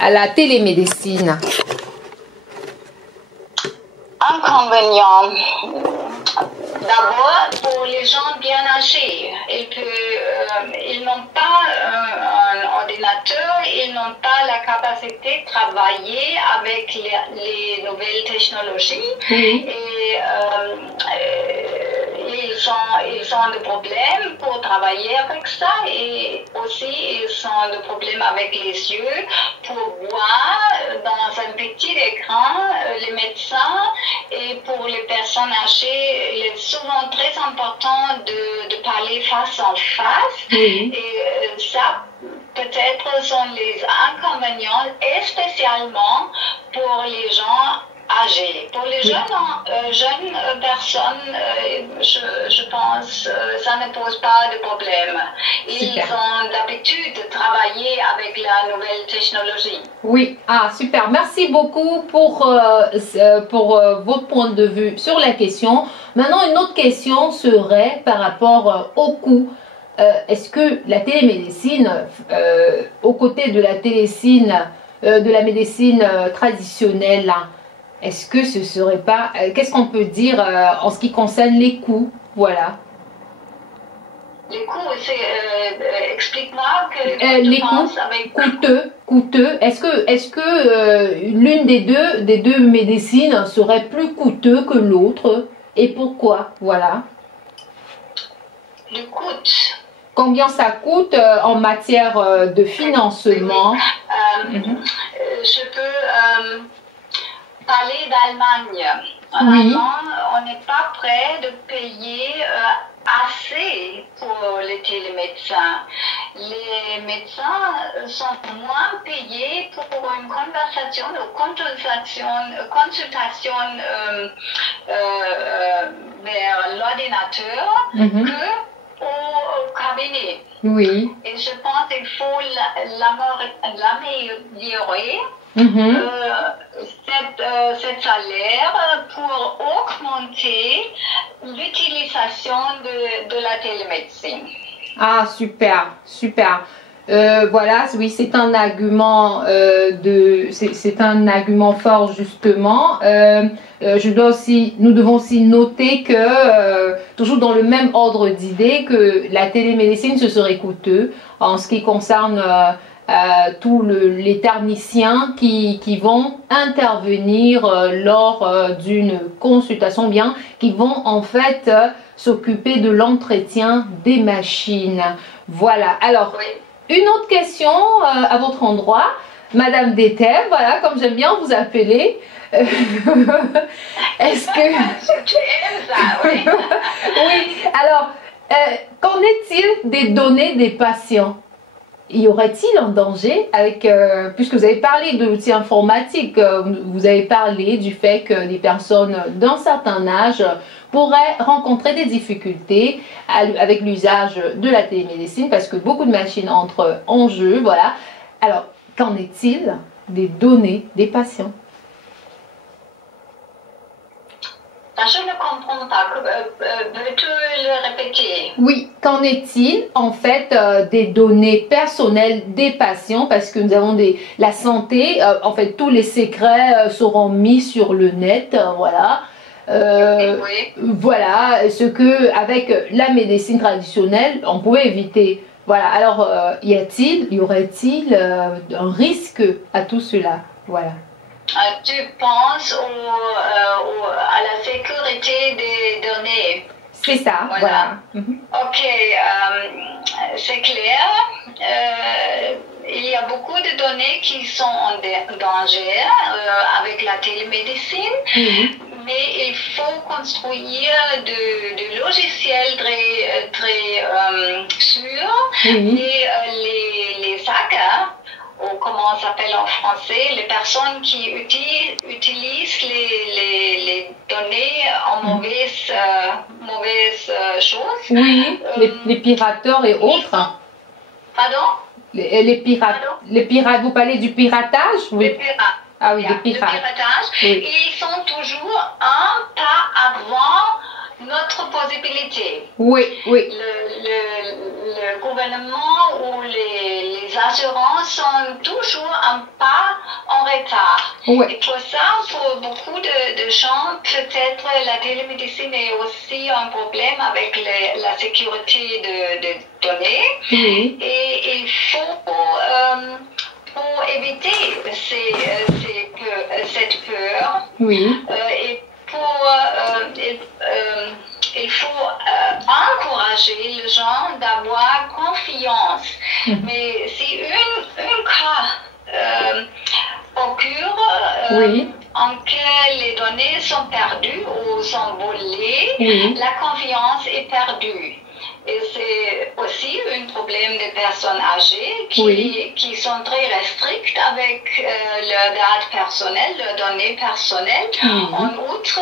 à la télémédecine? Inconvénient. D'abord, pour les gens bien âgés, ils n'ont pas un ordinateur, ils n'ont pas la capacité de travailler avec les nouvelles technologies. Et ils ont des problèmes pour travailler avec ça, et aussi ils ont des problèmes avec les yeux pour voir dans un petit écran les médecins. Et pour les personnes âgées, il est souvent très important de parler face en face. Et ça, peut-être, sont les inconvénients, et spécialement pour les gens âgés. Pour les jeunes personnes, je pense, ça ne pose pas de problème. Ils ont l'habitude de travailler avec la nouvelle technologie. Oui, super. Merci beaucoup pour votre point de vue sur la question. Maintenant, une autre question serait par rapport au coût. Est-ce que la télémédecine, aux côtés de la médecine traditionnelle, est-ce que ce serait pas... Qu'est-ce qu'on peut dire en ce qui concerne les coûts? Voilà. Les coûts, explique-moi les coûts coûteux. Est-ce que l'une des deux médecines serait plus coûteux que l'autre? Et pourquoi? Voilà. Le coût. Combien ça coûte en matière de financement? Je peux parler d'Allemagne. En Allemagne, on n'est pas prêt de payer assez pour les télémédecins. Les médecins sont moins payés pour une conversation ou consultation vers l'ordinateur que au cabinet. Oui. Et je pense qu'il faut l'améliorer. Cet salaire pour augmenter l'utilisation de la télémédecine. Super, super. Voilà, oui, c'est un argument c'est un argument fort justement. Nous devons aussi noter que toujours dans le même ordre d'idée, que la télémédecine ce serait coûteux en ce qui concerne tous les techniciens qui vont intervenir lors d'une consultation, bien, qui vont en fait s'occuper de l'entretien des machines. Voilà. Alors, une autre question à votre endroit, Madame Déter, voilà, comme j'aime bien vous appeler. Est-ce que... Tu aimes ça, oui. Oui, alors, qu'en est-il des données des patients? Y aurait-il un danger avec, puisque vous avez parlé de l'outil informatique, vous avez parlé du fait que les personnes d'un certain âge pourraient rencontrer des difficultés avec l'usage de la télémédecine parce que beaucoup de machines entrent en jeu, voilà. Alors, qu'en est-il des données des patients? Je ne comprends pas. Peux-tu le répéter? Oui, qu'en est-il en fait des données personnelles des patients, parce que nous avons la santé, en fait tous les secrets seront mis sur le net, voilà. Voilà, ce que avec la médecine traditionnelle on pouvait éviter. Voilà, alors y aurait-il un risque à tout cela? Voilà. Tu penses à la sécurité des données? C'est ça, voilà. Ok, c'est clair. Il y a beaucoup de données qui sont en danger avec la télémédecine, mais il faut construire de logiciels très sûrs. Et les hackers, ou comment on s'appelle en français, les personnes qui utilisent les données en mauvaises choses. Oui, les pirateurs et autres. Pardon? Les pirates, vous parlez du piratage? Oui. Les pirates. Ah oui, les pirates. Le piratage, ils sont toujours un pas avant notre possibilité. Oui, oui. Le gouvernement ou les assurances sont toujours un pas en retard. Ouais. Et pour ça, pour beaucoup de gens, peut-être la télémédecine est aussi un problème avec la sécurité de données. Oui. Et il faut, pour éviter cette peur, Oui. et il faut encourager les gens d'avoir confiance. Mais si un cas occure Oui. en que les données sont perdues ou sont volées, Oui. la confiance est perdue. Et c'est aussi un problème des personnes âgées qui sont très restrictes avec leurs dates personnelles, leurs données personnelles. En outre,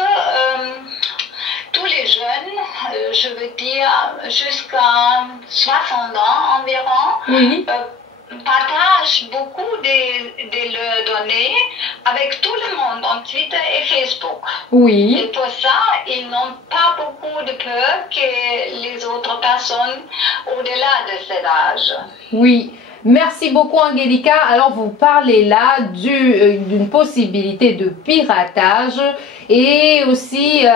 tous les jeunes, je veux dire jusqu'à 60 ans environ, partagent beaucoup de leurs données avec tout le monde en Twitter et Facebook. Oui. Et pour ça, ils n'ont pas beaucoup de peur que les autres personnes au-delà de cet âge. Oui. Merci beaucoup Angélica. Alors vous parlez là d'une possibilité de piratage et aussi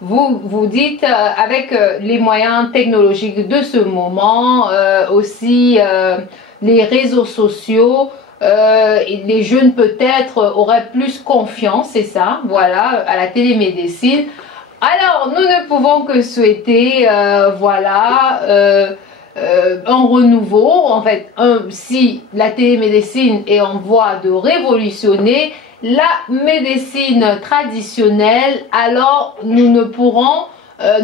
vous dites avec les moyens technologiques de ce moment, aussi les réseaux sociaux, les jeunes peut-être auraient plus confiance, c'est ça, voilà, à la télémédecine. Alors nous ne pouvons que souhaiter, voilà, un renouveau. En fait, si la télémédecine est en voie de révolutionner la médecine traditionnelle, alors nous ne pourrons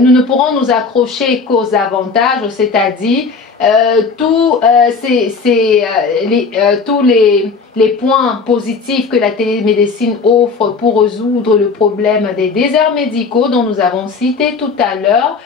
nous accrocher qu'aux avantages, c'est-à-dire tous les points positifs que la télémédecine offre pour résoudre le problème des déserts médicaux dont nous avons cité tout à l'heure,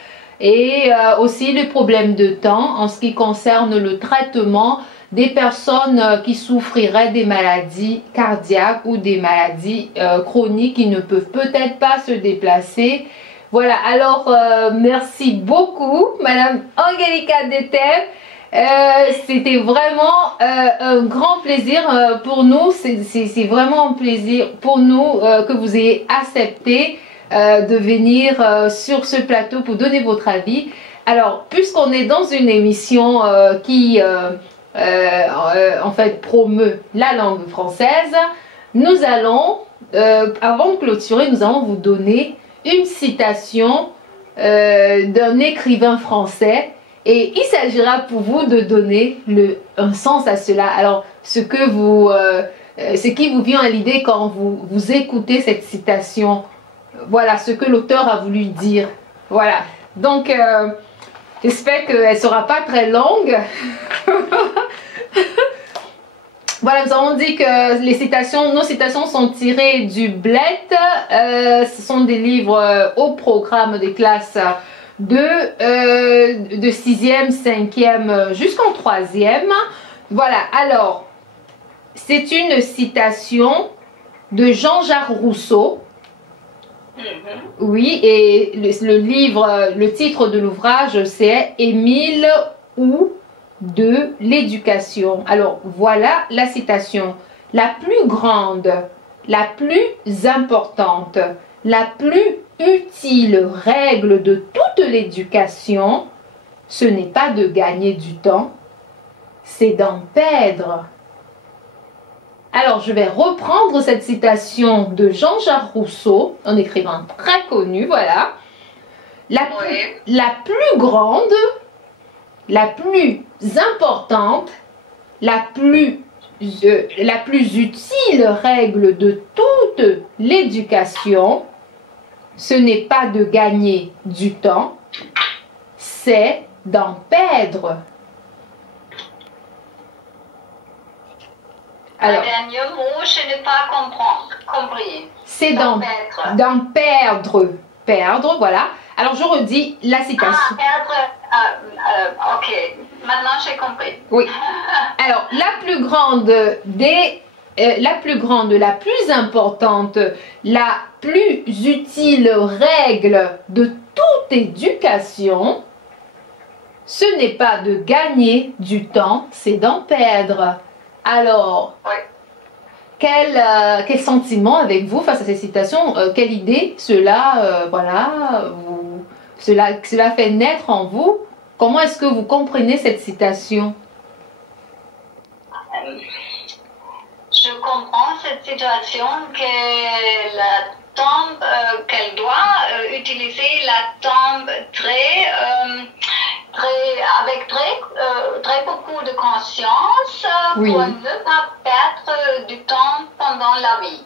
et aussi le problème de temps en ce qui concerne le traitement des personnes qui souffriraient des maladies cardiaques ou des maladies chroniques qui ne peuvent peut-être pas se déplacer. Voilà, alors merci beaucoup Madame Angélica Deteb. C'était vraiment un grand plaisir pour nous, c'est vraiment un plaisir pour nous que vous ayez accepté de venir sur ce plateau pour donner votre avis. Alors, puisqu'on est dans une émission qui en fait promeut la langue française, nous allons, avant de clôturer, nous allons vous donner une citation d'un écrivain français et il s'agira pour vous de donner un sens à cela. Alors, ce qui vous vient à l'idée quand vous écoutez cette citation, voilà ce que l'auteur a voulu dire. Voilà, donc j'espère qu'elle ne sera pas très longue. Voilà, nous avons dit que nos citations sont tirées du Bled. Ce sont des livres au programme des classes de 6e, 5e jusqu'en 3e. Voilà, alors, c'est une citation de Jean-Jacques Rousseau. Oui, et le titre de l'ouvrage, c'est Émile ou de l'éducation. Alors, voilà la citation. La plus grande, la plus importante, la plus utile règle de toute l'éducation, ce n'est pas de gagner du temps, c'est d'en perdre. Alors, je vais reprendre cette citation de Jean-Jacques Rousseau, un écrivain très connu, voilà. La plus grande, la plus importante, la plus utile règle de toute l'éducation, ce n'est pas de gagner du temps, c'est d'en perdre. Alors, le dernier mot, je n'ai pas compris. C'est d'en perdre. Perdre, voilà. Alors, je redis la citation. Ah, perdre. Ok, maintenant j'ai compris. Oui. Alors, la plus grande, la plus importante, la plus utile règle de toute éducation, ce n'est pas de gagner du temps, c'est d'en perdre. Alors, Oui. quel sentiment avec vous face à ces citations? Quelle idée cela, voilà, cela fait naître en vous? Comment est-ce que vous comprenez cette citation? Je comprends cette situation que la tombe, qu'elle doit utiliser la tombe avec très beaucoup de conscience Oui. pour ne pas perdre du temps pendant la vie.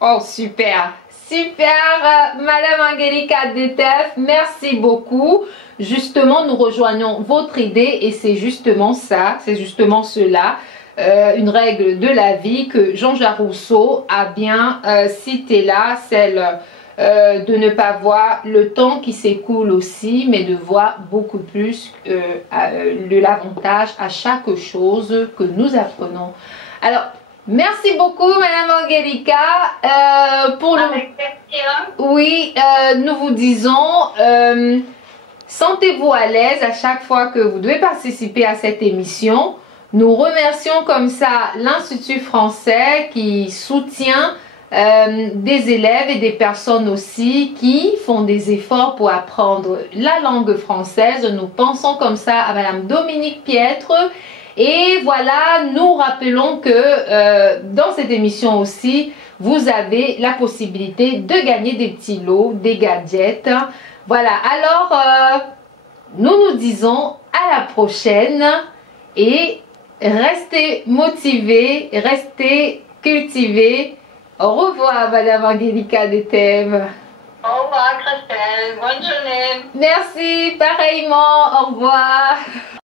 Oh, super, super, Madame Angelica Detef, merci beaucoup. Justement, nous rejoignons votre idée et c'est justement ça, c'est justement cela, une règle de la vie que Jean-Jacques Rousseau a bien cité là, celle de ne pas voir le temps qui s'écoule aussi, mais de voir beaucoup plus de l'avantage à chaque chose que nous apprenons. Alors, merci beaucoup, Madame Angelica. Avec plaisir. Oui, nous vous disons, sentez-vous à l'aise à chaque fois que vous devez participer à cette émission. Nous remercions comme ça l'Institut français qui soutient des élèves et des personnes aussi qui font des efforts pour apprendre la langue française. Nous pensons comme ça à Madame Dominique Piètre. Et voilà, nous rappelons que dans cette émission aussi, vous avez la possibilité de gagner des petits lots, des gadgets. Voilà, alors nous disons à la prochaine et restez motivés, restez cultivés. Au revoir, Madame Angelica Detef. Au revoir, Christelle. Bonne journée. Merci, pareillement. Au revoir.